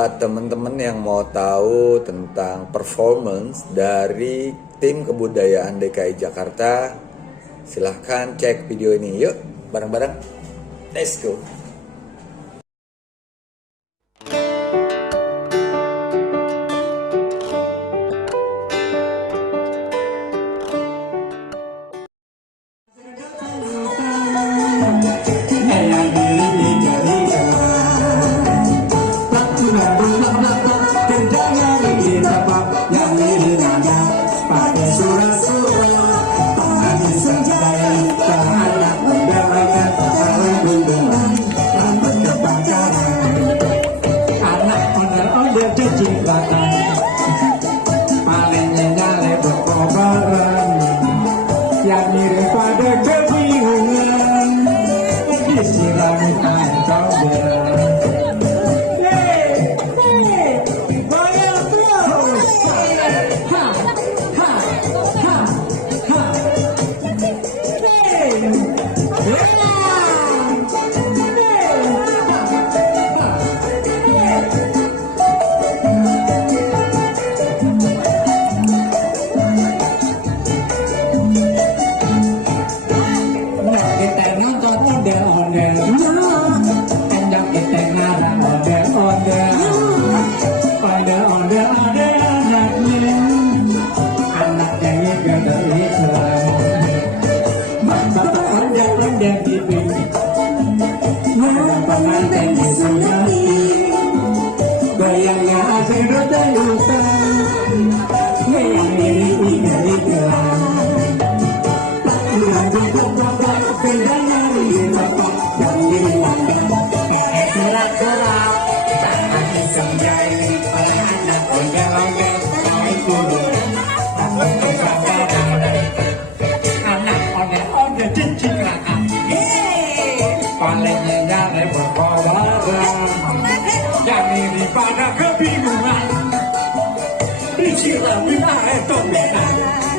buat temen-temen yang mau tahu tentang performance dari tim kebudayaan DKI Jakarta, silahkan cek video ini. Yuk, bareng-bareng. Let's go. Yang mirip pada kebingungan disirami air comberan. Goyang terus. Ha, ha, ha, ha. Bayangnya asing roda lusa ngiri dari gelang tak dilanjut bapak kendanya di bapak dan diri surat-surat tangan iseng jari oleh anak onggel-onggel naik gunung anak onggel-onggel dicitrakan palingnya nyale berkawaran yang ini pada kebingungan disirami air comberan.